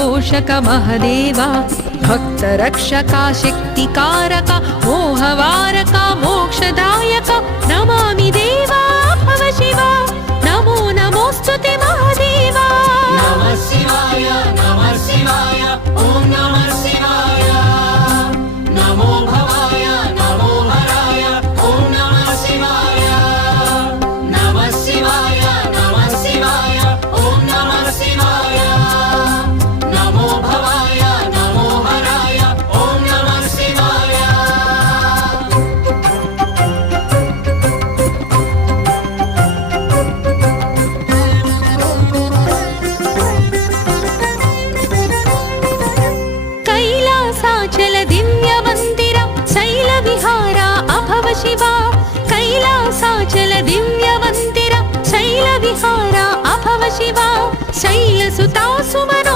पोषक महदेवा भक्तरक्षका शक्तिकारक मोहवारक मोक्षदायक नमामि देवा भव शिवा नमो नमोस्तुते महादेवा नमः शिवाय ॐ नमः शिवाय नमो भवाय नमो हराय ॐ नमः शिवाय नमः शिवाय ॐ नमः शिवाय नमो भवाय नमो हराय ॐ नमः शिवाय कैलासाचल दिव्य मंदिर शैल विहारा अभव शिवा कैलासाचल दिव्य मंदिर शैल विहारा अभव शिवा शैलसुता सुमन